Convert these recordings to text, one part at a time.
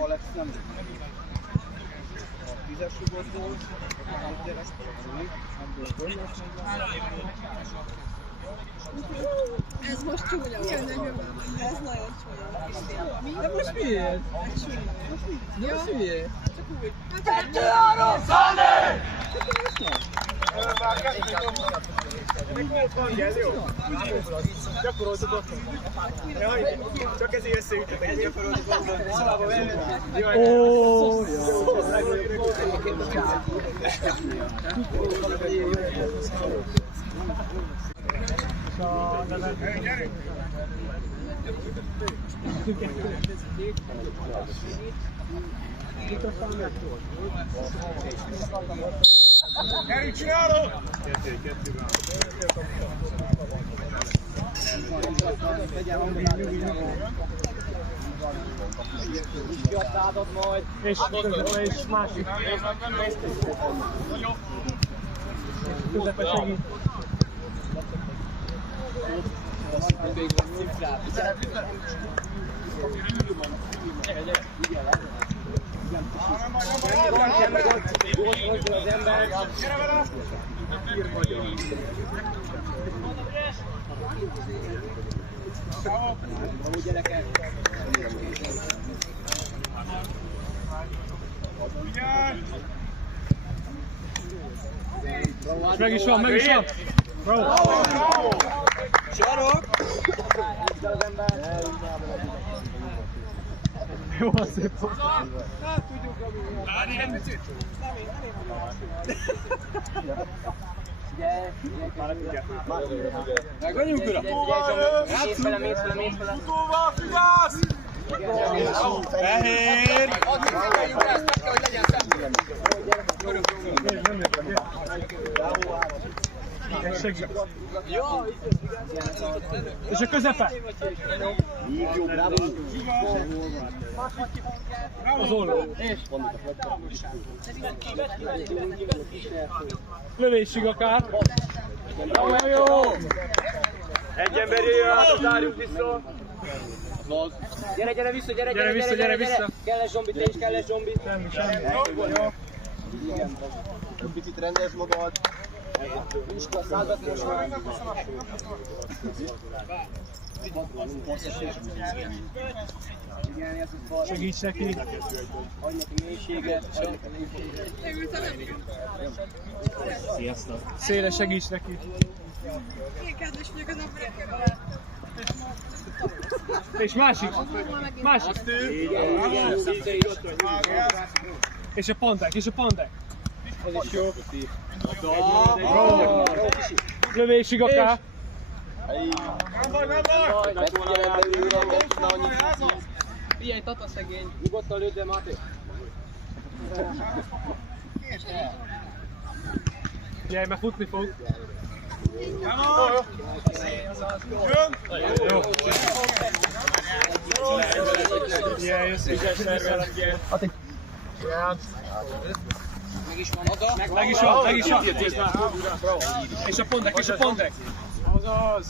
Alex nem. A 10-es rugózó, a gyerek, ez most csúnya. Ez nagyon csúnya. De most miért? De most miért? Csak úgy. 2-3! Szanyi! Gyakoroltuk otthon. Csak ezért összeütöttek, gyakoroltuk otthon. Óóóó! Gyerünk, csinálok! És másik. Közepe segít. És meg is van, meg is van! Bravo! Sarok! Jó, szép volt! Meg vagyunk, uram! Mész vele! Utóval figyelsz! Fehér! Segít! És a közepe! Az olló! Lövésig akár! Jó! Egy ember jöjjön, azt zárjuk vissza. Gyere vissza, gyere vissza! Kelles Zsombi, te is kelles Zsombi! Semmi. Picit rendes magad. Iska, százat most már! Segíts neki! Adj neki mélységet! Sziasztok! Széle, segíts neki! Én kedves vagyok az napra. És másik! Másik! És a panták, Ez is jó! Lövésig akár! Figyelj, Tata szegény! Nyugodtan lőd, de Máté! Figyelj, mert futni fog! Jön! Jó! Figyelj, jössz! Meg is van oda! Meg is van! És a pontek! Azaz!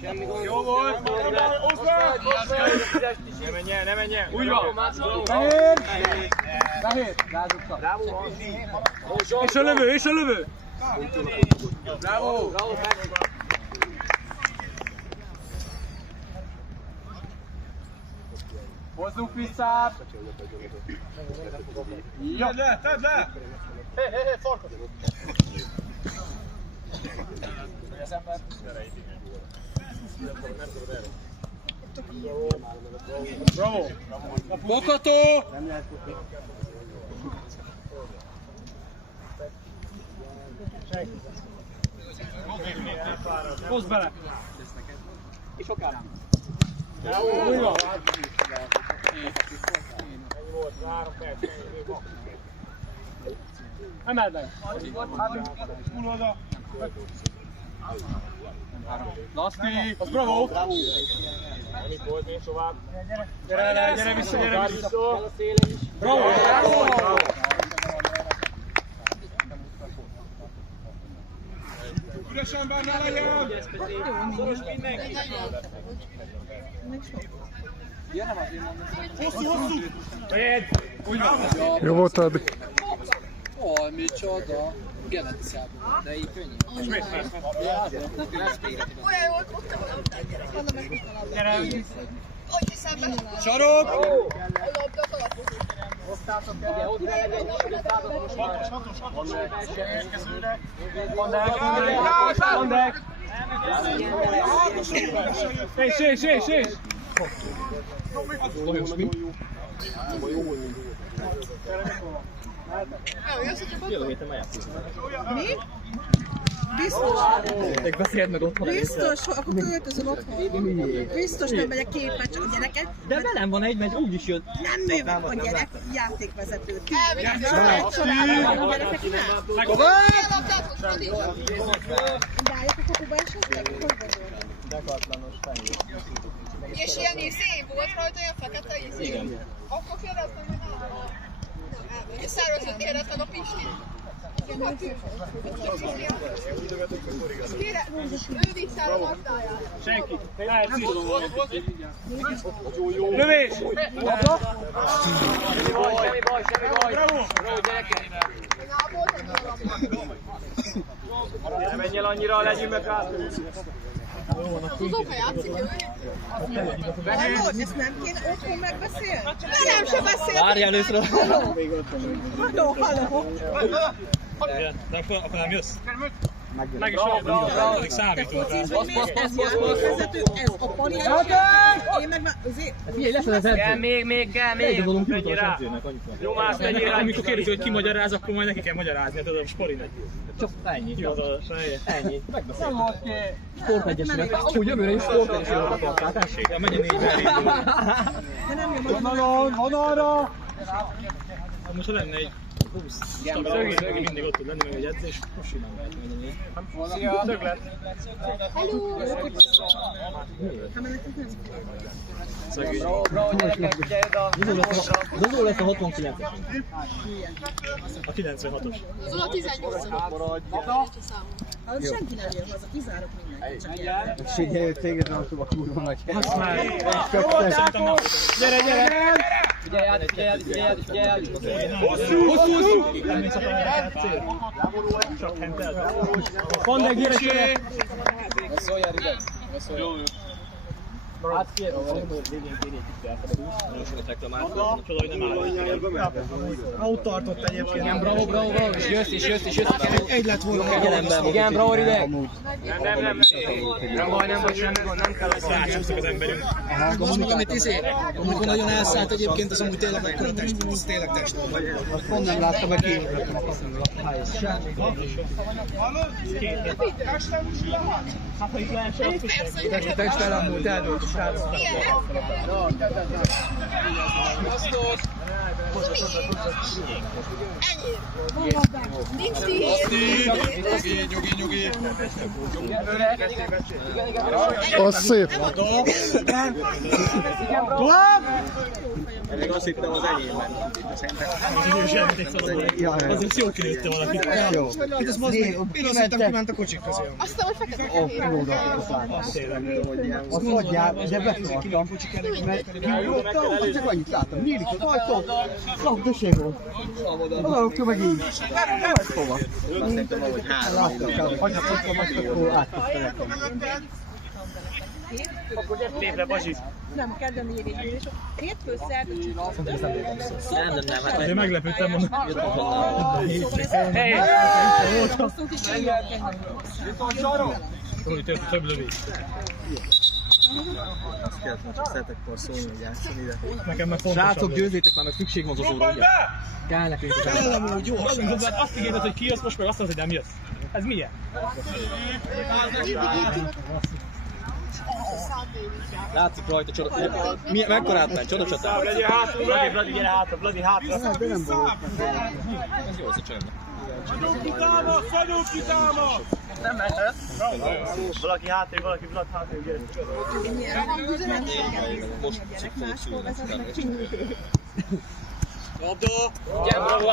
Semmi gond! Jó volt! Ne menj el! Úgy van! Fehér! Bravo! És a lövő! Bravo! Bravo, Fehér! Hozzunk vissza! Tedd le! Hé, farkad! Bravo! Bokató! Hozd bele! És akár! Úgy van! Emeld meg! Pull oda! Laszti! Az bravo! Gyere vissza! Bravo! Üres Ügyesen benne legyen! Hosszú! Jó volt, Albi. Ó, micsoda. Genetiszában, de így könnyű. Ismét más. Olyan jól tudtam a labdát. Mondom, meg tudtam a labdát. Gyere! Hogy hiszem be? Sarok! A labdát alapot. Ugye, ott legyen egy Mondek! És! Mi? Biztos. Még beszéld meg otthon. Biztos, akkor költözöm otthon. Biztos nem megyek két meccs a gyerekek. De velem van egy meccs, úgyis jött. Nem művel a gyerek, játékvezető. Elvigyük a sorában a gyerekek nem. Tovább! Beállják a kapuba esetleg? Hogy gondolod? És ilyen izé, volt rajta ilyen fekete izé? Igen. Akkor kérdeztem, hogy és szervezőt kérdeztem a Pisti. Kérem, ő vissza a labdáját. Senki! Lövés! Labda! Semmi baj. Bravo! Na, volt egy ilyen labda. Ne menjél annyira, legyünk meg rá! Tudok, ha játszik ő? Hallod, ezt nem kéne otthon megbeszélni? Nem se beszélt. Várjál először. Halló. De akkor nem jössz? Meg is van, Addig számítunk rá. Ez játékvezető, ez a paliás. Én meg már azért. Figyelj, lesz az edző. Kell még, menjél rá! Nyomás, menjél rá! Amikor kérdezi, hogy ki magyaráz, akkor majd neki kell magyarázni, tudod, a Sporinek. Csak ennyi. Ennyi. Nem volt ki. Sportegyesület. Úgy jövőre is sportegyesület akartál, tessék. Ja, megye négyben De nem jön vonalra! Most ha lenne egy 20 stabil szögi, mindig ott tud lenni, meg egy edzés, most simán lehet menni. Szia! Szöglet! Hello! Szögi. Bravo, gyerekek, figyelj oda! Zozó lesz a 69-es. A 96-os. Zola 18. Az senki nem jön haza, kizárok mindenkit, csak ilyen. Figyelj, téged nem tudom a kurva nagy. Azt már! Gyere! Figyelj! Hosszú! Nem mész a cél. Csak hentel. Fondeg, gyere! Szóljál ide! Hát kérem, Csoda, hogy nem áll. Ott tartott egyébként. igen, bravo, és jössz. Egy lett volna. Figyelemben, igen, bravo, ide! Nem baj, semmi gond, nem kell azt Rácsúsztak az emberünk. Az meg, amit amikor nagyon elszállt egyébként, az amúgy tényleg mekkora test, az tényleg test. Pont nem láttam, hogy ki. Hát, ha itt lehet, csak Testelen múlt elnök, srác. Nincs tíz. Nyugi. Az szép. Még azt hittem az enyémben. azért jó kinőtte valaki. Jó. Itt az bazd meg, én azt hittem, kiment a kocsik közé. Aztán, hogy fekete-fehér. Azt mondjál, de betartam. Mert kiugrottam, csak annyit láttam. Nyílik az ajtó, labdöség volt. Valahol meg így. Nem hova. Láttam, hagyhatottam azt, akkor áttettem. Lépre, Bazsi. Nem, kedden írjuk, és hétfő, szerda, csütörtök. Nem, hát Én meglepődtem, mondom. Hey! Hosszút is jönnek. Úgy tört, több lövés. Azt kellett, csak szeretekkel szólni, hogy játszani ide. Nekem meg fontosabb. srácok, győzzétek már, meg szükség van Zozóra, ugye? Kell nekünk az ember. Kellem úgy, jó. Azt ígérted, hogy ki jössz, most meg azt mondod, hogy nem jössz. Ez milyen? Látszik rajta csoda. Mekkorát ment? Csoda csatár. Legyél hátul, Bladi, gyere hátra, Bladi, hátra. De nem volt. Ez jó, ez a csönd. Szadunk ki támad! Nem mehetett. Valaki hátrébb, valaki Vlad hátrébb, gyere. Most cikk fogok szülni. Labda! Gyere, bravo,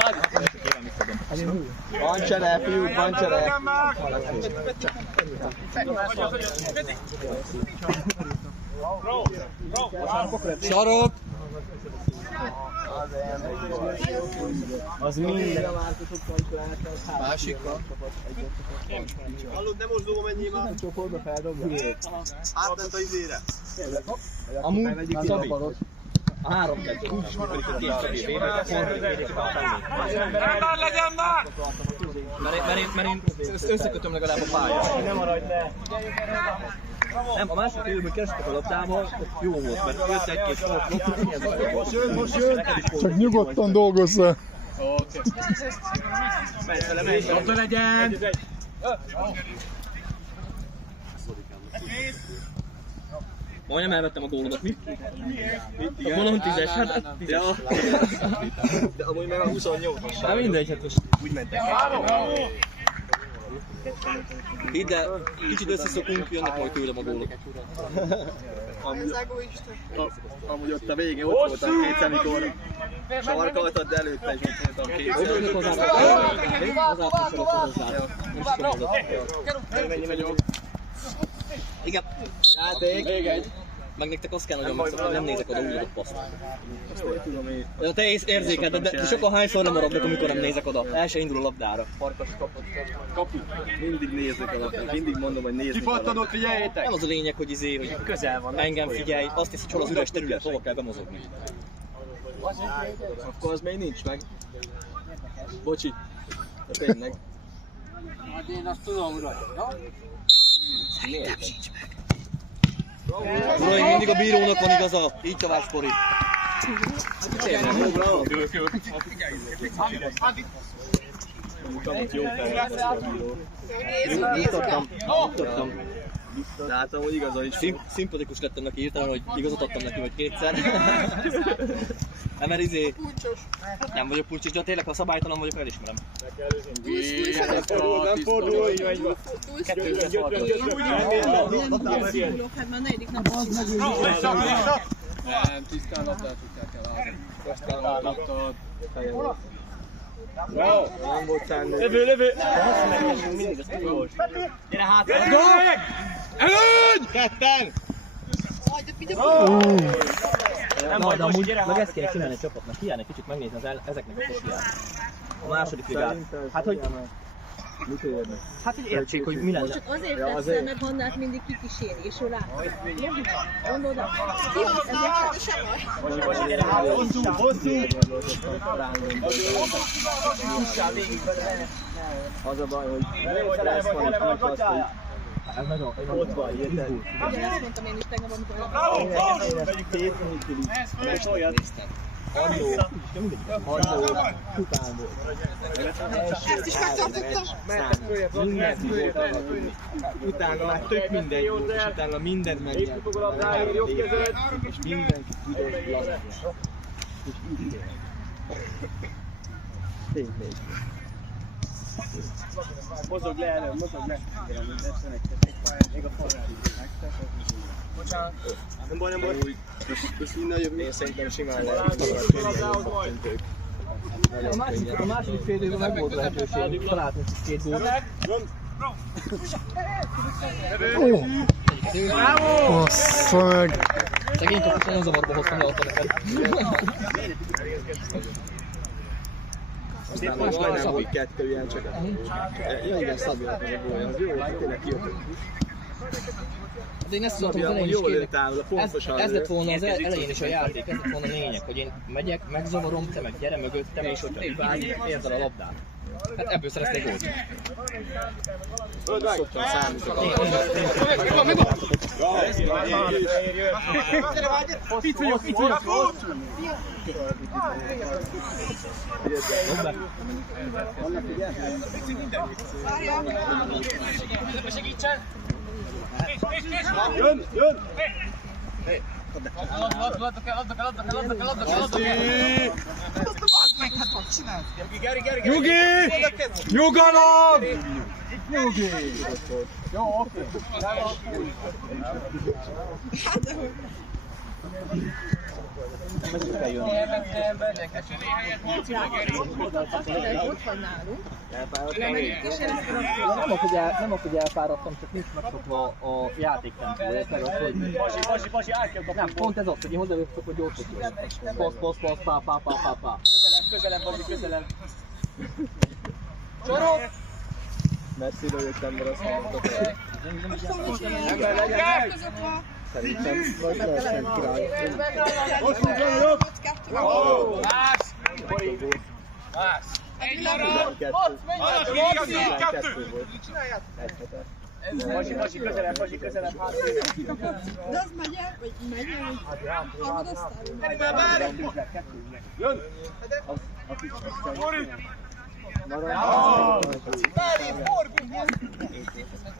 Nyilván visszadom. Van csere, fiúk, van csere. Sarok! Az minden. Másikra. Hallod, nem mozdulom ennyi már. Csoportba feldobja. Átment a izére. Amúgy, Szabi. A 3-2 úgy is működik, hogy két Szabi védők, a fordító védők a tenni. Legyen már! Mert én összekötöm legalább a pályát. Nem maradj le! Nem, a második időben kerestek a labdával, ott jó volt, mert jött egy-két sport, Most jön! Csak nyugodtan dolgozzál. Oké. Labda legyen! Majdnem elvettem a gólodat, mi? Mondom 10-es, hát 10-es. De amúgy meg a 28-as. Hát mindegy, hát most Úgy mentek. hidd el, kicsit összeszokunk, jönnek majd tőlem a gólok. Ez egoista. Amúgy ott a végén ott voltam kétszer, mikor sarkaltad, de előtte is ott voltam kétszer. Mennyi vagyok? Igen. Játék. Még egy. Meg nektek azt kell nagyon megszokni, nem nézek oda úgy adott paszt. Azt én tudom én. A te érzékelted, de sokan hányszor nem maradnak, amikor nem nézek oda. El se indul a labdára. Farkas kapott. Kapu. Mindig nézzük a labdát. Mindig mondom, hogy nézzük a labdát. Figyeljétek! Nem az a lényeg, hogy közel van. Engem figyelj, azt hisz, hogy hol az üres terület, hova kell bemozogni. Akkor az még nincs meg. Bocsi. De tényleg. Hát én azt tudom, uram. Szerintem sincs meg. Uraim, mindig a bírónak van igaza. Így tovább, Spori. Jó Nézzük. Látom, hogy igaza is. Szimpatikus lettem neki hirtelen, hogy igazat adtam neki, vagy kétszer. Nem, mert Kulcsos. nem vagyok pulcsis, de tényleg, ha szabálytalan vagyok, elismerem. Nem fordul, így megy. Kettőre szaltam. Hát már negyedik nap az meg. Nem, tisztán labdát kell állni. Aztán labdát. Nem volt szándék. Lövő! Mindig ezt tudom. Gyere hátra! Előny! Ketten! Aj, de figyelj! Na, de amúgy meg ezt kéne csinálni a csapatnak, hiány egy kicsit megnézni ezeknek a kosját. A második ligát. Hát, hogy értsék, hogy mi lenne. Csak azért teszem, mert Hannát mindig kikíséri, és ő látja. Gondolod? Kihasználod, de sem baj. Hosszú! Az a baj, hogy lesz van, és meg azt, hogy Ez nagyon ott van, érted? Ugye ezt mondtam én is tegnap, amikor És olyan Halló, kupán volt. Ezt is megtartottam. Mindent volt. Utána már tök mindegy volt, és utána mindent megjelent. És mindenki tudott labdát. És így él. Tényleg. mozog le elő, mozog le. Még a falrád is megtesz. Bocsánat. Nem baj, nem baj. Kösz innen jövünk. Én szerintem simán lehet. A második fél időben meg volt lehetőség, találtunk két gólt. Bassza meg! Szegény kapus nagyon zavarba hoztam le ott neked. Aztán most majdnem úgy kettő ilyen csak. Ja igen, Szabi lett meg a gólja. Az jó volt, tényleg kijött. De én ezt tudtam, hogy az elején is kérlek. Ez lett volna az elején is a játék, ez lett volna a lényeg, hogy én megyek, megzavarom, te meg gyere mögöttem, és hogyha hibázik, érd el a labdát. Hát ebből szerezték gólt. Szoktam számítani. Itt vagyok, itt vagyok! Segítsen! Jön, jön! Nyugi! Nyugalom! Nyugi! Jó, oké. Meg kell jönni. Ott vagy nálunk. Nem az, hogy elfáradtam, csak nincs megszokva a játéktempó. Basi, át kell kapni. Nem, pont ez az, hogy én hozzájöttök, hogy gyorsak vagy. Passz, pá. Közelebb. Csorok! Messziről jöttem, mert azt mondhatok el. Ember legyen! Szerintem nagy lehetnek király. Vász! Egy marad! Kettő volt. Egy hetes. Basi, közelebb. De az megy el, vagy megy el, hogy harmadoztál? Jön!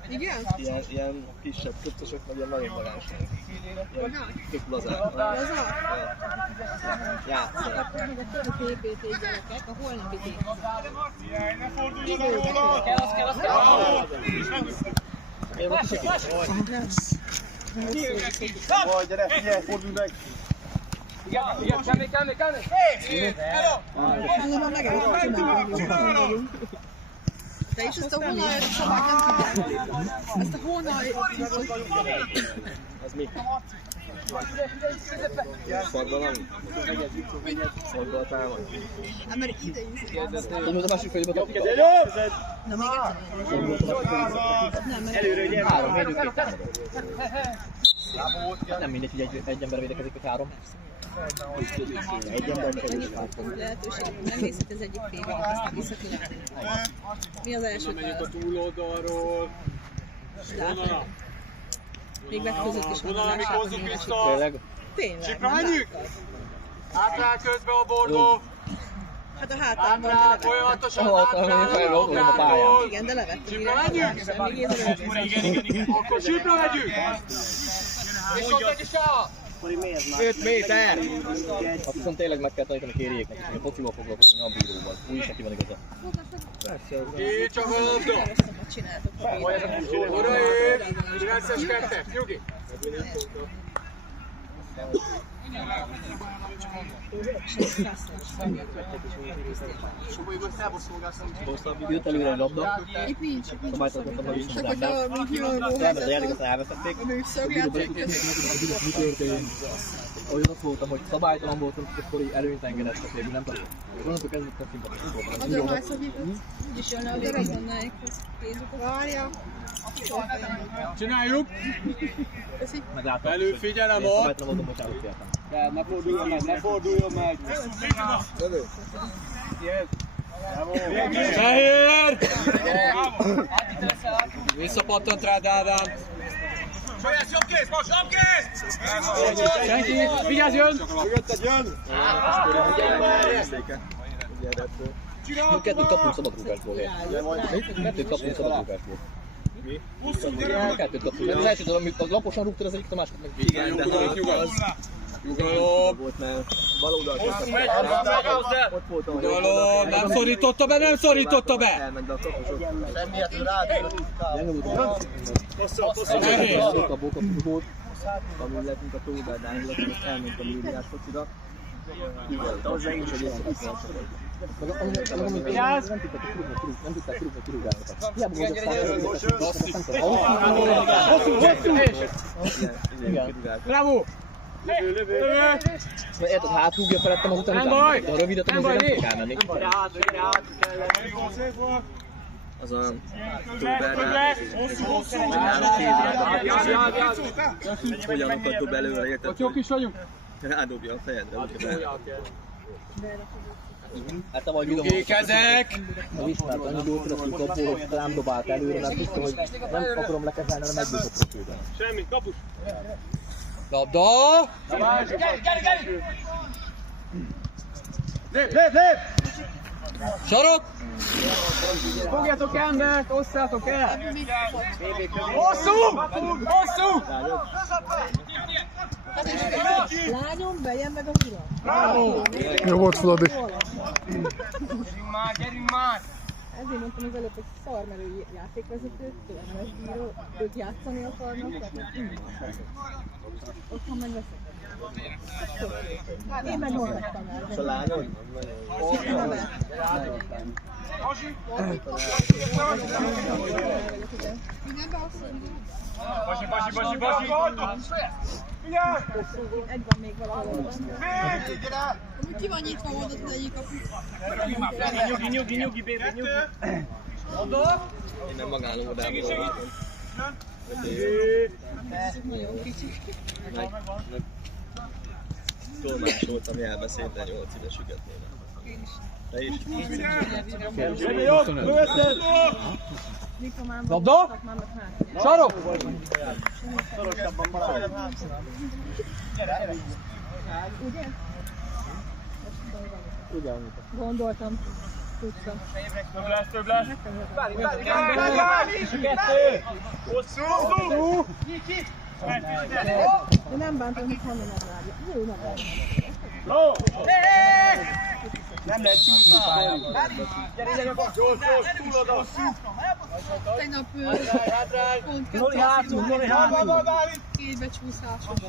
Igen? Ilyen kisebb köptösök, meg ilyen nagyon magánsak. Ilyen tök lazák. Játszanak. A PPT gyerekek, a holnapi Vagy, gyere, figyelj, fordulj meg! Igen, kelni! Hallom, megelőtt. Te is ezt a hónajat szabályt nem tudják. Ezt a hónajat... Az mi? Szadban ami? Szadban támad? Hát mert ide is. Tudod, a másik fejébe kapjuk. Na még egyszer. Nem, mert... Előre, ugye? 3 védőként támadok. Nem mindegy, hogy egy ember védekezik, vagy 3. Egy ember kell lehetőség. Megnézhet az egyik tévét, aztán visszakületi. Mi az első válasz? A túloldalról. Még megközött is van a másik. Tényleg? Tényleg. Csipra menjünk! Hátrál közbe a bordó! Hát a hátán van, Hátrál, de folyamatosan Ahol fejbe ott a pályán. igen, de levettem. Csipra menjünk! Igen. Akkor csipra megyünk! És ott egy is áll! 5 méter! Azt viszont tényleg meg kell tanítani kérjéknek, hogy a focival foglalkozni, nem a bíróval. Úgy is neki van igaza. Ki csak a labda! Rosszakat csináltok. Odaér! 9-es 2-es, nyugi! Jött előre egy labda, Itt nincs. szabályt adottam a vissza az Csak hogyha ember. mint jól Elment a játék, aztán elvesztették. a műszakjáték. Mi történt? Ahogy ott voltam, hogy szabálytalan voltam, és akkor így előnyt engedettek végül, nem tudom. Onnantól kezdve szimpatikus voltam. Nagyon hányszor hívott. Úgyis jönne a Verizonnáig. Várja. Csináljuk! Megláttam. Előfigyelem Én ott! szabálytalan voltam, bocsánat kértem. Ne forduljon meg! Fehér! Visszapattant rád Ádám! Sajász, jobb kéz, most jobb kéz! Senki, vigyázz, jön! Mögötted jön! Kettőt kapunk szabadrúgásból. Kettőt kapunk szabadrúgásból. Mi? Kettőt kapunk. Az első dolog, amit laposan rúgtad, az egyik, a második meg... Igen, de nyugalom! Volt, mert baloldal ott voltam. Nyugalom! Nem szorította be, nem szorította be! Elment be a kapusok. Semmiért rád! Elment a bókapudót. Amin lettünk a tóberdán, illetve most elment a milliárd focira. Hozzá én is egy Nem tudták kirúgálnokat. Hiába volt a Bravo! érted, hátrúgja felettem, azután Nem utána. baj! De a rövidet nem tudok elmenni. az a tóberdán, csinálok kézirányba, hogyanokat dob előre, érted? Jók is vagyunk? Rádobja a fejedre, úgyhogy Hát te vagy Gyukékezek! Az ismert annyit azt abból, hogy rám dobált előre, mert tudtam, hogy nem akarom lekezelni, hanem megbízott a főben. Semmi, kapus! Labda! Lép! Sarok! Fogjátok embert, osszátok el! Hosszú! Lányom, vegyen meg a fiam. Jó volt, Fladi. Gyerünk már! Ezért mondtam az előbb, hogy szar, mert ő játékvezető, tőlemes bíró, ők játszani akarnak, tehát otthon meg veszek. Én meg mondtam el. És a lányod? Egy van még valahol. Ki van nyitva volt az egyik kapu? Nyugi, baby, nyugi. Én nem magánlódában voltam. Nagyon kicsi. Tolmásoltam jelbeszédben 8 éves ügetnél. Te is? Labda! Sarok! Ugye? Ugyanúgy. Gondoltam. Tudtam. Több lesz. Hosszú! De nem bántam, hogy honnan megvárja. Jó, megvárja. Nem lehet csúszni. Gyere, gyors, túl oda. Tegnap pont Noli hátul. két becsúszásos.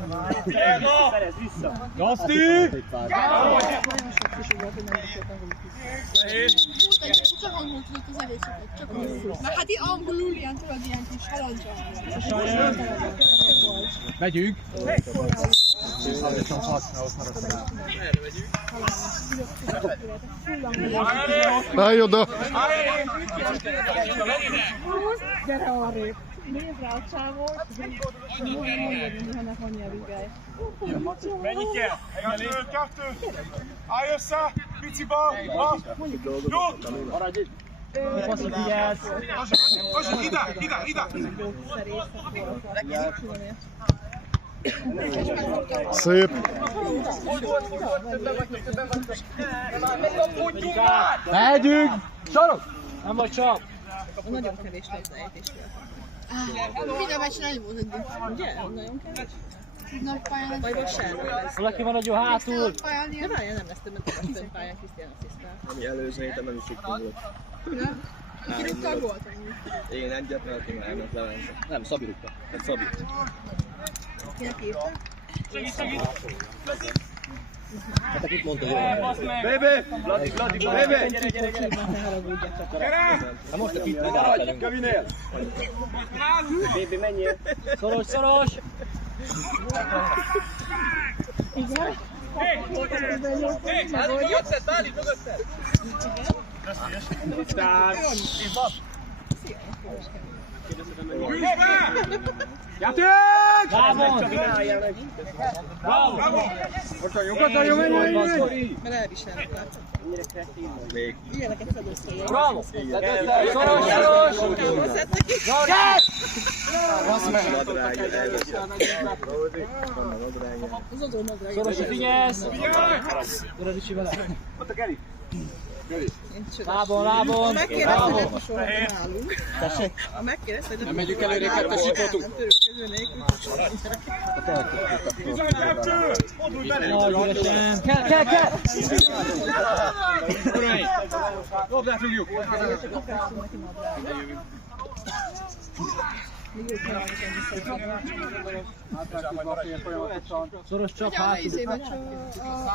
Szerez vissza. Gaszti! Nagyon sok kis volt, hogy nem beszéltem volna kis. Volt egy csak angolul tudott az egész sokat, csak angolul. Mert hát így angolul ilyen tudod, ilyen kis halandzsal. Megyünk! Állj oda! Gyere arrébb! Nézd rá a csávót! Olyan mondjad, ha ne hagyja vigály. Mennyi kell? Kettő. Állj össze, pici bal. Jó. Maradj itt. Passzol kijelz. Ide. Szép! Megyünk! Sarok! Nem vagy csak. Nagyon kevés labdaejtés volt. Minden meccsen egy volt eddig. Ugye? Nagyon kevés. Nagy pályán. Vagy vasárnap lesz. Valaki van nagyon hátul. Nagy pályán De ilyen. várjál, nem lesz többet, mert a pályán Krisztián asszisztál. Ami előző héten nem is rúgtunk volt. Nem? Ki rúgta a gólt? Én egyet, mert aki már elment Levente. Nem, Szabi rúgta. Hát Szabi. Kinek írta? Hát akit mondta, hogy Baby! Vladi, baby! Na most a kit megállítani. Kevinél! Baby, menjél! Szoros! Igen? Játék! Bravo! Bravo! Mert elviselnek rá. Még. Ilyeneket fedeztél. Bravo! Szoros! Támozzát neki. Nadrágja elveszi. Az azon nadrág. Szoros, figyelsz! Gyere, Ricsi vele! Ott a Geri! Lábon! Ha megkérdezted, hogy soha nem állunk. Ha megkérdezted, hogy nem megyünk előre, kettesítottuk. Nem törőkező nélkül. Nagy üresen! Kell! Uraim! Dobdát rúgjuk! Szoros csap Ugye a hátul! izé meccs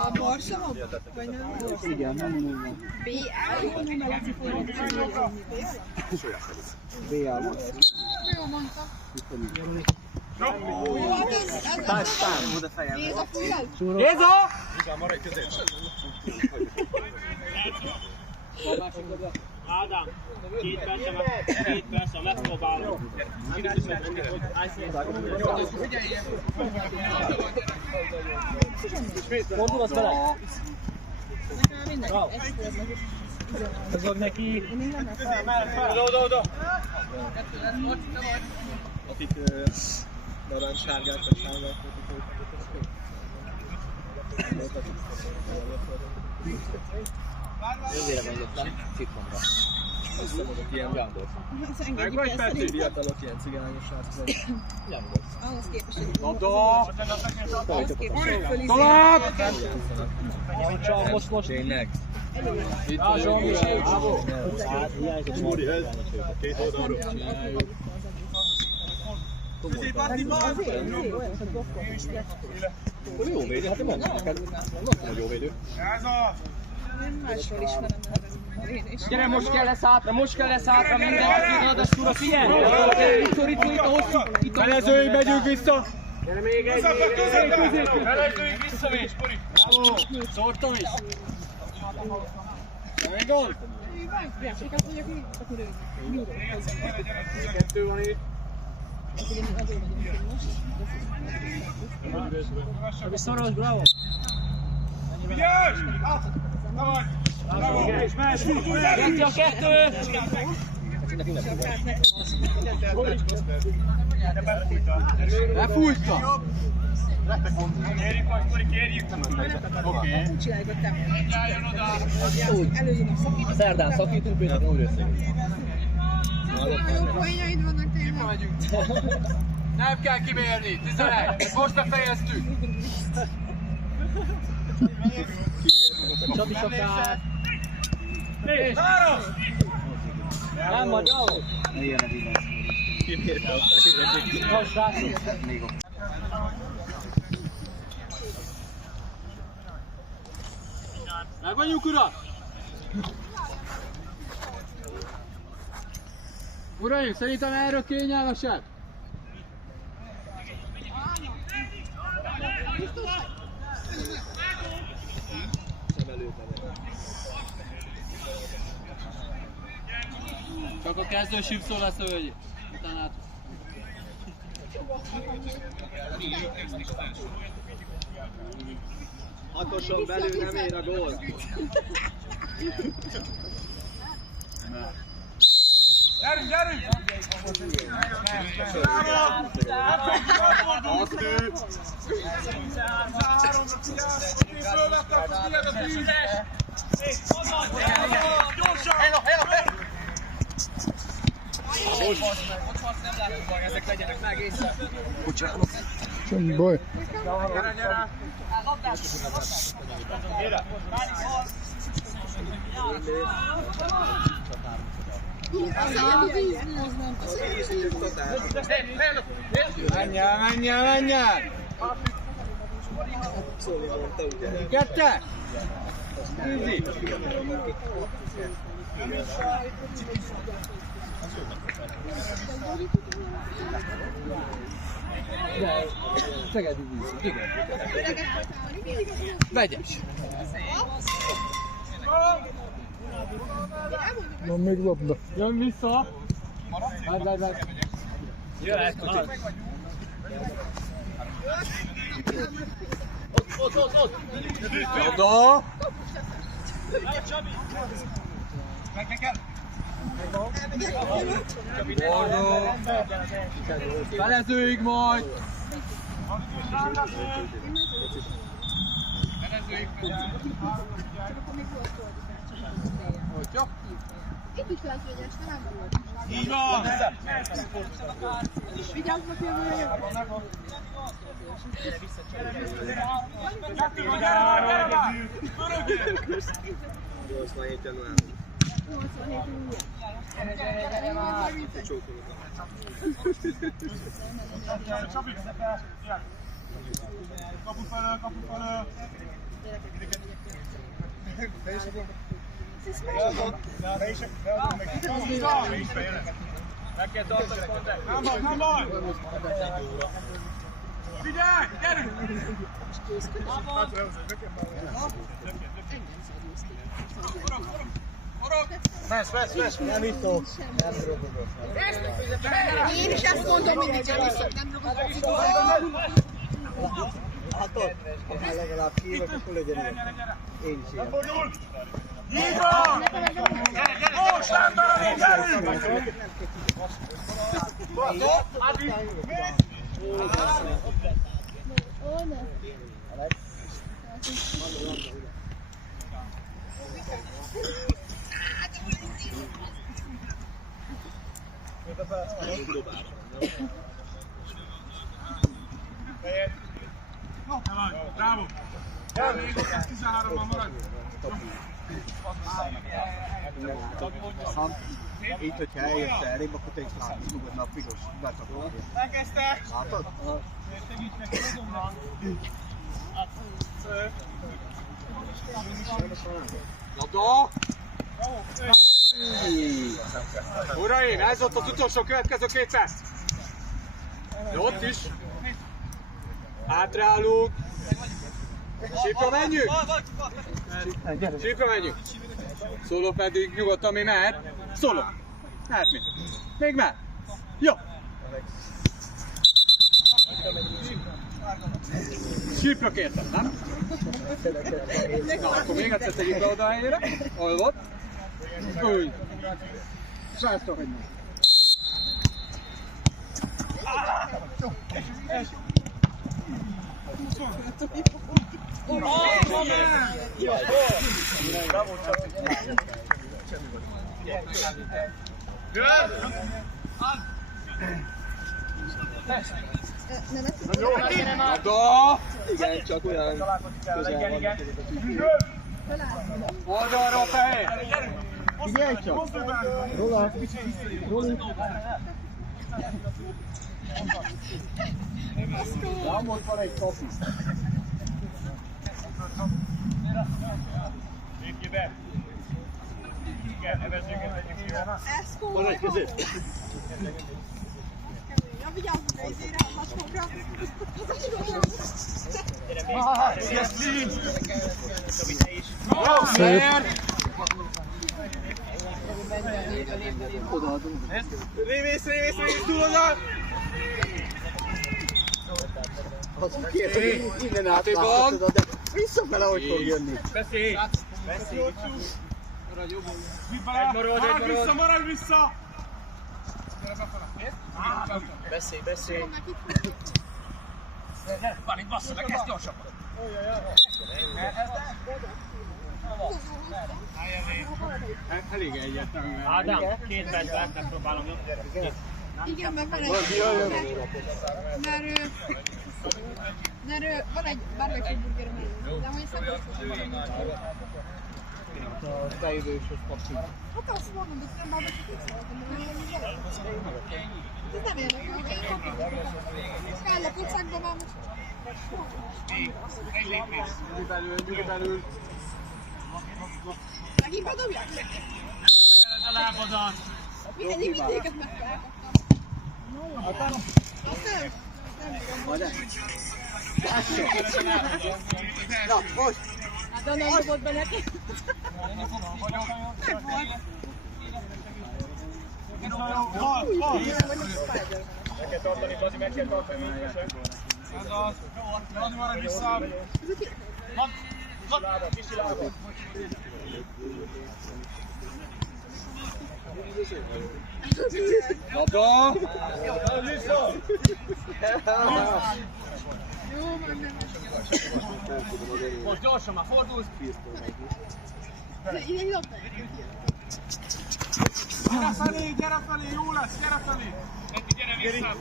a Barca vagy nem? Igen, nem. BL? BL. Jó mondta. Jó, hát ez Géza fújjal? Géza! Ádám, két persze, megpróbálom. Fordulsz bele? Hozod neki. Oda. Akik narancssárgák vagy sárgák Jövőre mondott, nem? Csikonra. Összemondott ilyen Gándor. Ezt engedjük el szerintem. Fiatalok ilyen cigányos srácok. Gándor. Ahhoz képest, hogy Labda! ahhoz képest, hogy fölizé. Tovább! Most. Tényleg. Itt a Zsombi! Bravo! Két oldalról. Jó védő, hát én mondtam neked. Mondtam, hogy jó védő. Másról is van a védés. Gyere, most kell lesz hátra, mindenki adasztul a figyelj! Szorít a hosszú! Felezőig megyünk vissza! Gyere még egy! Felezőig vissza, Mécs, Puri! Bravo! Szórtam is! Még gond! Kettő van itt! Szoros, bravo! Vigyázz! Kettő a kettő! Lefújta! Kérjük, Puri, kérjük! Oké. Szerdán szakítunk, pénteken újra összejövünk. Poénjaid vannak tényleg. Nem kell kimérni, 11, most befejeztük! Csabi soká! Három! Nem vagy, bravo! Jó, srácok! Meg vagyunk, urak! Uraim, szerintem erről kényelmesebb! Csak a kezdő sípszó lesz, hölgy. Utána át. Hatoson belül nem ér a gól. Gyerünk, gyerünk! Ezek legyenek meg észre. Semmi baj. Menjen! Kette! Easy! Szegedi víz, igen. Vegyes. Van még labda. Jön vissza! Várj! Jöhet, tudod. Ott! Labda! Bordó! Felezőig majd! Itt is lesz vegyes, nem? Így van! Vigyázz, jövő! Kapu felől! Meg kell tartani a kontakt! Nem baj! Figyelj! Gyerünk! Vesz! Nem itt ott! Nem robogott. Én is ezt mondom mindig, nem robogott. Látod? Ha legalább kívülök, akkor legyen ilyen. Én is ilyen. Így van! Ó, Sándor, gyerünk! Adi! Bravo! Még 13-ban marad! Így, hogyha eljössz elébb, akkor te is látsz, nyugodna a piros betakol. Elkezdte! Látod? Labda! Uraim, ez ott az utolsó következő 2 perc! De ott is! Hátrálunk! Sípra menjünk! Sípra menjünk! Szóló pedig nyugodtan, mi mehet? Szóló! Mehet mi? Még mehet? Jó! Sípra kértem, nem? Na, akkor még egyszer tegyük be oda a helyére. Hol volt? Úgy. Sászta, hogy nem. Labda! Igen, csak olyan közel van. Oldalra a fehér! Figyelj csak! Róla! Róli! Rámot van egy kapu. Lépj be! Igen, nevezzünk egyik hívának. Van egy közé. Ja, vigyázzunk a izére, a macskókra. Révész, túl oda! Az két, hogy innen átláthatod, de visszafele hogy fog jönni. Beszélj! Maradj vissza! Beszélj. Van itt bassza, kezd gyorsabban! Elég egyértelmű. Ádám, 2 percben megpróbálom. Igen, meg van egy... Mert van egy barbecue burger mellett. De amúgy szerintem A bejövőshöz kapcsolatban. hát azt mondom, hogy nem barbecue pizza voltam. Ez nem érdekel, hogy én kapom. Kell a pizzákba már most. Egy lépés. Nyugi belül. Megint bedobják? A lábadat. Mindig téged megkaptam. Azt nem? Majd el. Na, most! Hát de nem volt be neki. Meg kell tartani, Bazi, meg kell tartani. Ez az. Bazi, maradj vissza. Lába, kisi lába. Labda! Vissza! Most gyorsan már fordulsz! Így labda. Gyere felé, jó lesz, gyere felé! Gyere vissza!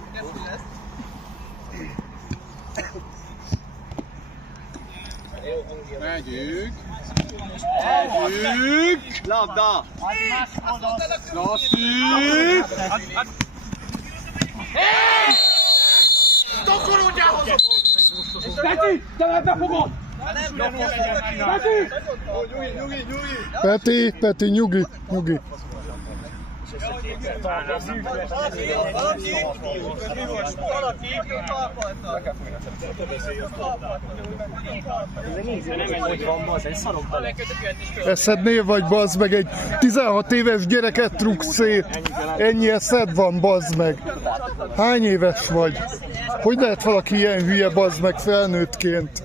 Megyünk! Labda! Lasszi! Tokorodjál hozzá! Peti, te befogod! Peti! Peti, nyugi. Eszednél vagy, bazd meg, egy 16 éves gyereket rúgsz szét. Ennyi eszed van, bazd meg. Hány éves vagy? Hogy lehet valaki ilyen hülye, bazd meg felnőttként?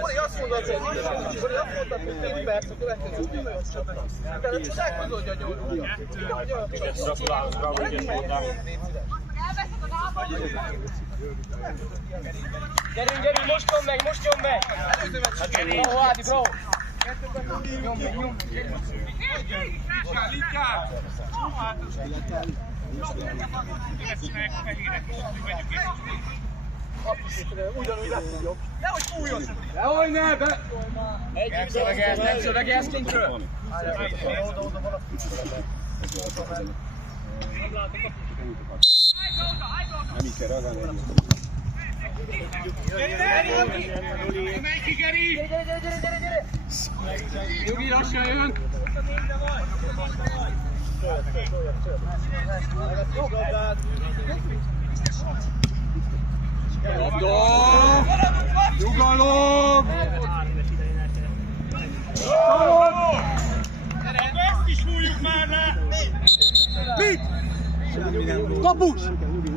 Bori azt mondod, hogy 5 perc a következő csapra. Tehát most elközöldj a gyors. Gratulálok, bravo, ügyes voltál. Gyerünk, most jön meg! Bravo, Ádi, bravo! Dehogy ne, be! Nem szövegelsz kintről? Nem így kell ragálni. Nyugi, lassan jön! Labda! Nyugalom! Ezt is fújjuk már le! Mit? Kapus!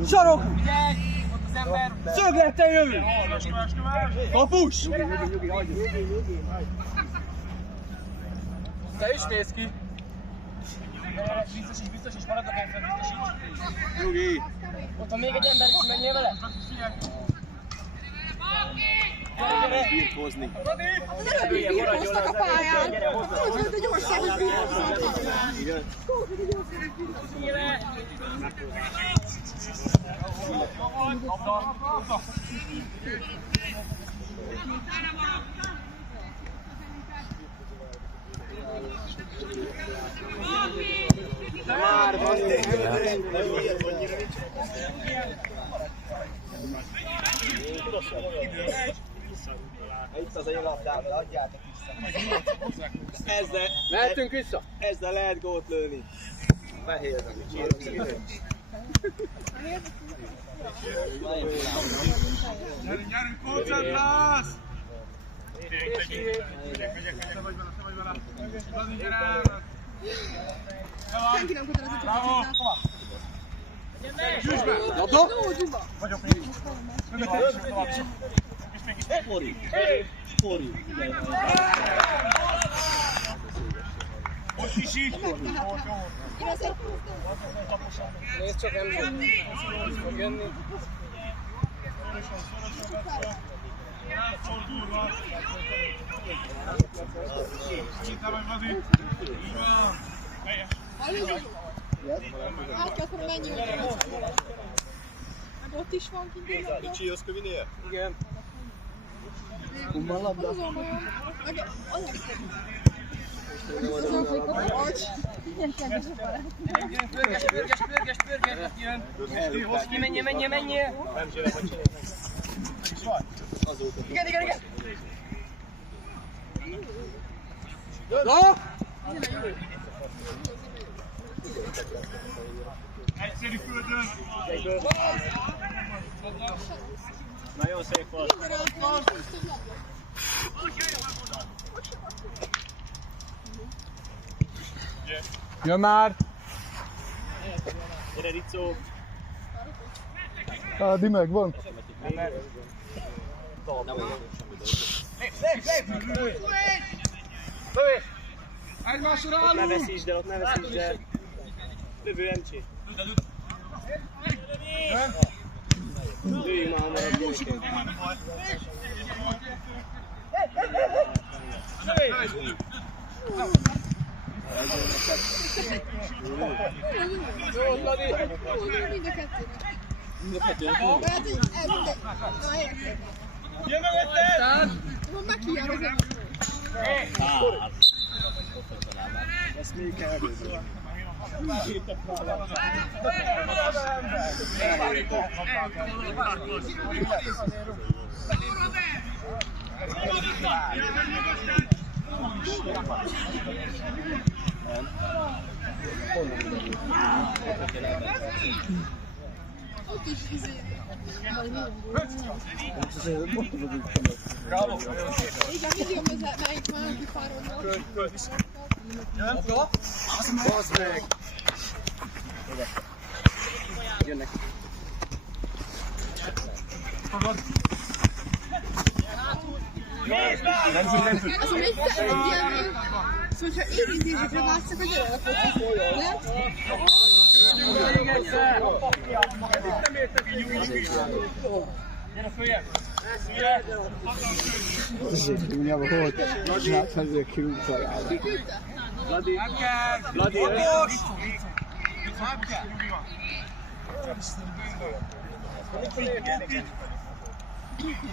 Sarok! Szögleten jövünk! Kapus! Te is néz ki! Biztos is, maradok el, biztosíts! Nyugi! Ott van még egy ember, és menjél vele? Birkózni. Az előbb is birkóztak a pályán. Úgy volt a gyorság, hogy birkóztak. Igen. Már van itt az én labdával, adjátok vissza. Ezzel Mehetünk vissza? Ezzel lehet gólt lőni. Fehér. Gyerünk, koncentrálsz! Senki nem kötelezik a kicsit. Labda? Vagyok még. Fori. Fori. Ott is így. Nézd csak, nem fog jönni. Így van. Hallod? Hát akkor menjünk. Ott is van kint a labda. Kicsi Oszkovinél? Igen. Kumban labda? Az agy. Ilyen kedves a barát. Pörges, jön. Menjél. Igen. Na! Egyszerű földön. Nagyon szép volt. Minden ott van. Jön már! Gyere, Ricó. Ádi megvan. Egymásra Ott ne állunk! veszítsd el, ott ne veszítsd el. Lövő Emcsi. Lőjünk már meg gyerekek. Jó, Ladi! Mind a kettőnek. Mind a kettőnek. Hát, na érted. Jön mögötted! Van meghiányozom. Ezt még kell előzni. Ott is izé. Bravo! Igen, videóm ez melyik már kifáradva. Labda? Baszd meg! Jönnek. Az egy ilyen... Szóval, ha érintésre látsz, akkor gyere a focit. Nem? Még egyszer! Mindjárt volt, hát ezért kirúgta. Vladi,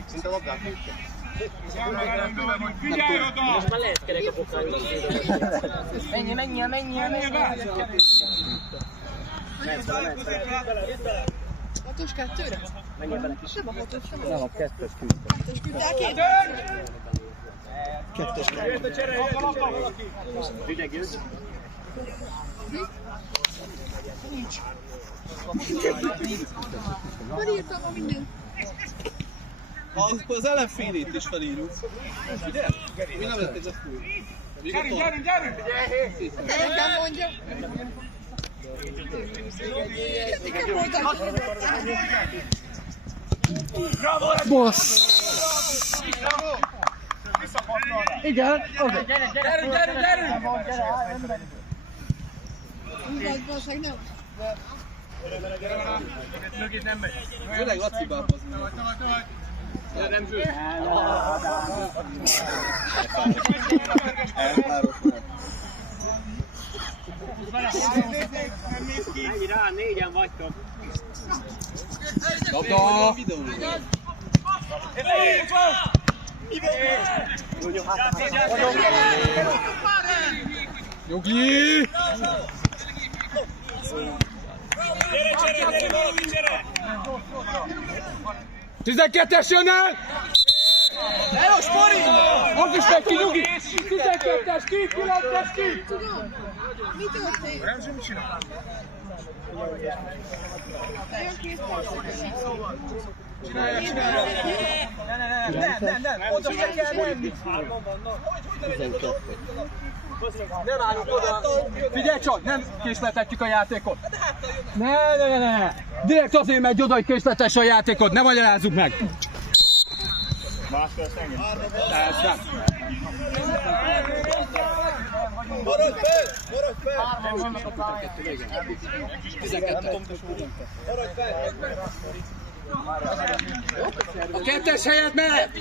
Szinte labdát. figyelj oda! Most már lehet kerek a bokájuk. Hatos kettőre? Menjél bele kis. Nem a hatos, sem Nem, a kettes küldte. hatos küldte. Két. Kettes küldte. Ügyeg jössz. Felírtam a mindent. Az ellenfélét is felírjuk. Ugye? Mi nem lett ez a fúj? Gyerünk! Nem mondja. Miket mondtad? Bassz! Igen, az. Gyerünk! Húzod, valószínűleg nem. Mögét nem megy. Főleg Laci bábaz. Nem zöld. Menj rá, négyen vagytok. Labda! Jogi! Gyere, 12-es jön el! Elos, Mori! Most is megy ki, Nyugi! 12-es ki, 9-es ki! Tudom. Mi történt? Remzi, mit csinál? Nagyon kész percet. Nem, oda se kell menni! Nem állunk oda! Figyelj csak, nem késleltetjük a játékot! Ne! Direkt azért megy oda, hogy késleltesse a játékot, ne magyarázzuk meg! Másfél azt engem. Persze! Maradj fel! Maradj fel! Maradj fel! A kettes helyet mehet!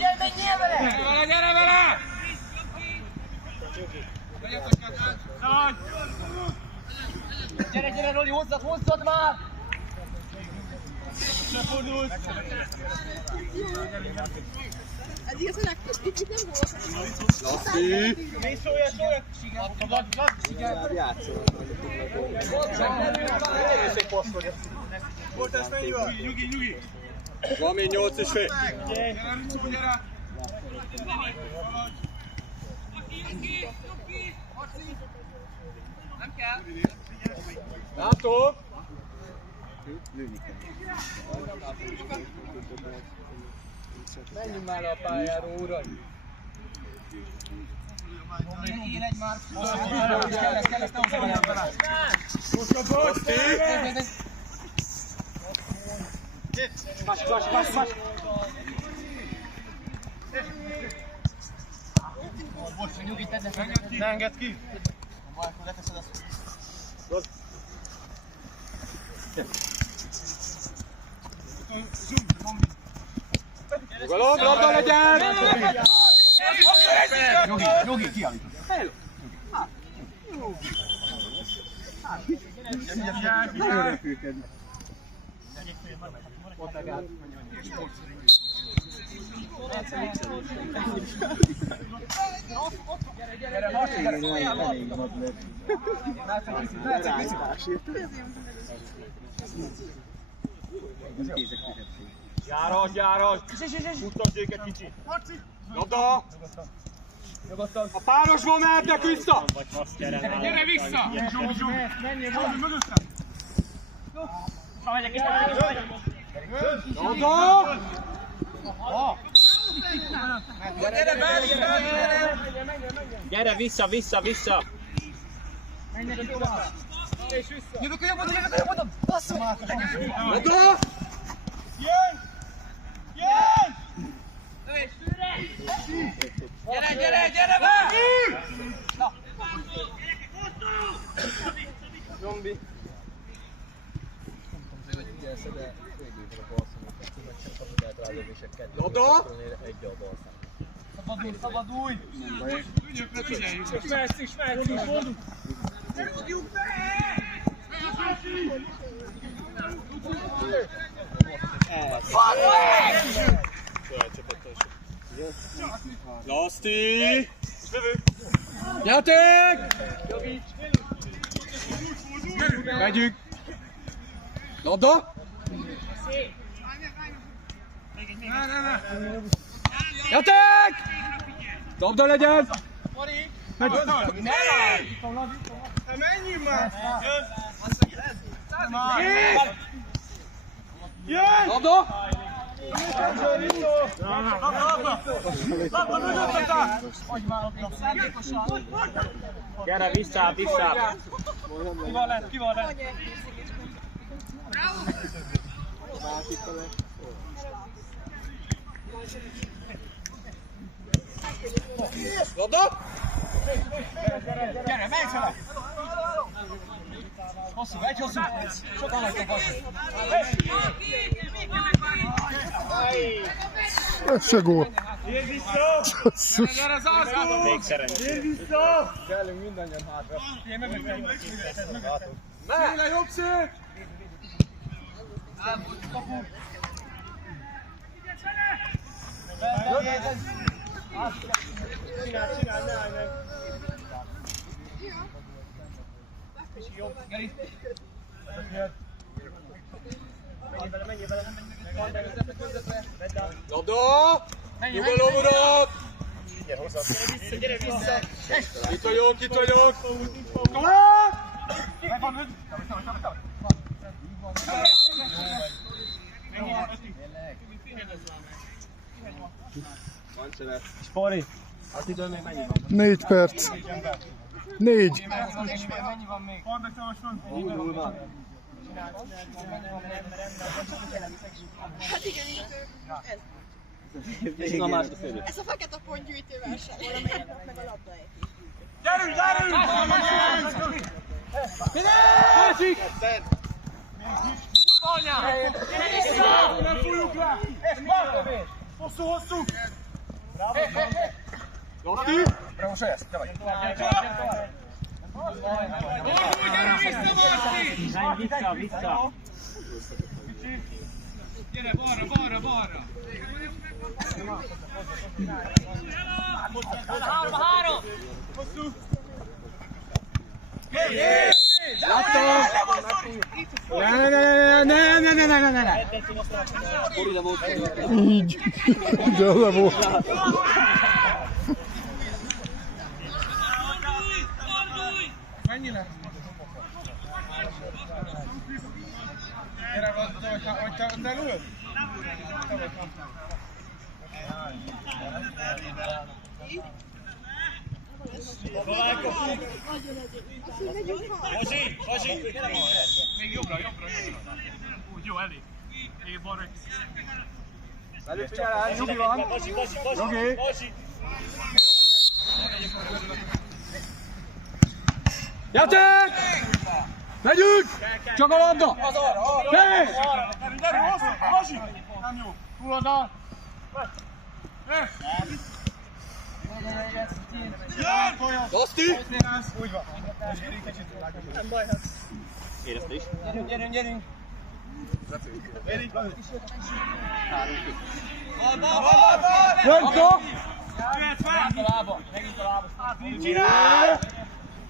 Gyere vele! Gyere, Roli, hozzad már! Ez igaz, a legtöbb. Itt nem volt. Laci! Van még 8 és fél. Látom! Menjünk már a pályára, uraim! Én egy már. Ne engedd ki! Nyugalom, labda legyen! Jogi, kiállít. Nagyon repülkedik. Járos! Futtasd őket kicsit! Labda! A párosból mehetnek vissza! Gyere vissza! Menjél mögöttem! Labda! Gyere, vissza! Jövök a jobbodon! Basszom! Labda! Gyere be! Zombi! Labda! Egy a bal szám. Szabadulj! Ügyökre figyeljük! Ismersz! Laszti! Játék! Megyünk! Labda! Játék! Labda legyen! Menjünk már! Jön! Labda! Gyere, visszább! Ki van lent? Labda! Gyere, menj fel! Hosszú, egy hosszú! Sokan vagytok hosszú! Ez se gól. Gyere vissza! Gyere, Zászló! Még szerencsé. Gyere vissza! Kellünk mindannyian hátra. Én mögöttem. Ne! Jobb szék! Csinál, ne állj meg! Menjél vele! Labda! Nyugalom urat! Gyere vissza! Itt vagyok! Tovább! Spori! Azt időn még mennyi van? 4 perc. 4. Mennyi van még? Hát igen, így ez a fekete pontgyűjtővel sem. Valamelyiknek meg a labdáért is. Gyerünk! Másik! Kurva anyám! Nem fújjuk le! Hosszú! Laszti! Bravo, Sajesz, te vagy! Gyere vissza, Marci! Menj vissza! Gyere, balra! Három! Hosszú! Láttam! Ne! Így. De le volt. Mennyi lett? Gyere, vagy te lőd? Hosi! Még jobbra. Úgy, jó, elég. Még balra. Előtt figyelj, Nyugi van. Nyugi. Játék! Megyünk! Csak a labda! Gyere! Hosi! Nem jó. Túl oda! Laszti! Úgy van. Nem baj, hát. Érezte is? Gyerünk! Labda! Megint a lába. Csinál!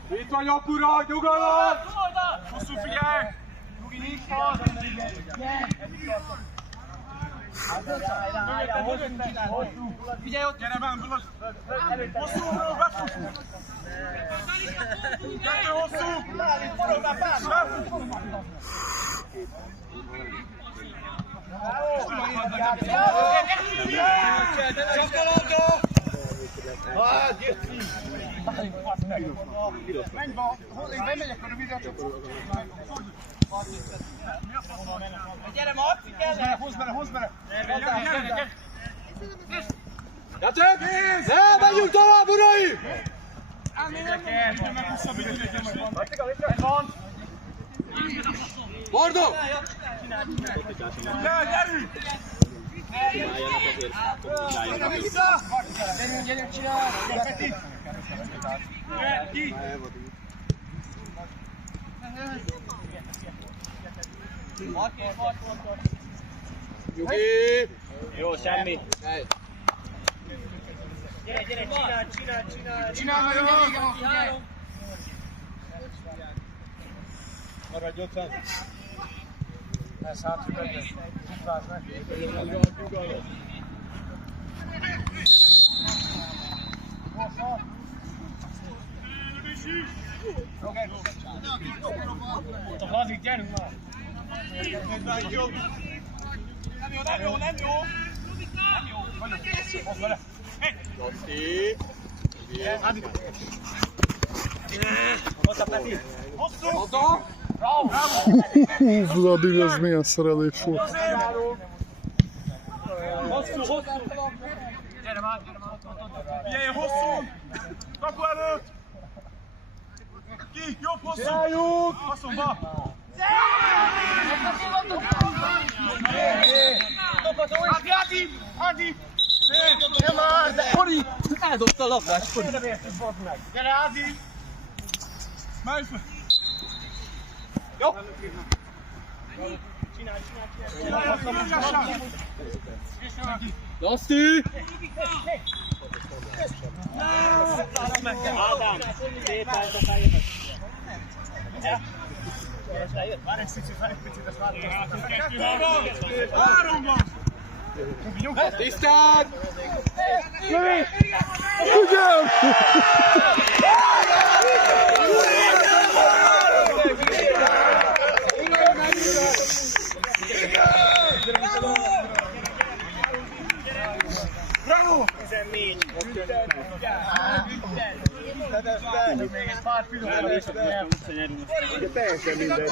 Itt vagyok, urak, nyugalom! Hosszú, figyelj! Nyugi, nincs fal! Figyelj ott! Gyere, bán! Hosszú, befut! Kettő hosszú! Csak a labda! Menj be, én bemegyek a rövidre. Gyere, Marci, kell! Hozz bele! Játék! Ne, menjünk tovább, uraim! Bordó! Jó, semmi. Gyere, csinálj! Maradj ott fenn. Ez hátulra egyes. Várd meg. Ott a Lazik, gyerünk már! Nem jó! Hozd vele! Laci! Hozd a Peti! Hosszú! Vladi, ez milyen szerelés volt. Hosszú! Gyere már! Figyelj, hosszú! Kapu előtt! Ki, jobb hosszú! Rájuk! Haszonba! Ádi! Nem már! Pori! Eldobta a labdát, Pori! Gyere, Ádi! Menj fel! Jó! Csinálj! Laszti! Ádám! Szép eltofáját! Várj egy picit, ezt várom van! Tisztán! Ugyan! Bravo! 14! Még egy pár pillanat. Teljesen mindegy.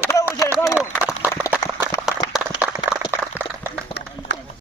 Bravo, Zsé, bravo!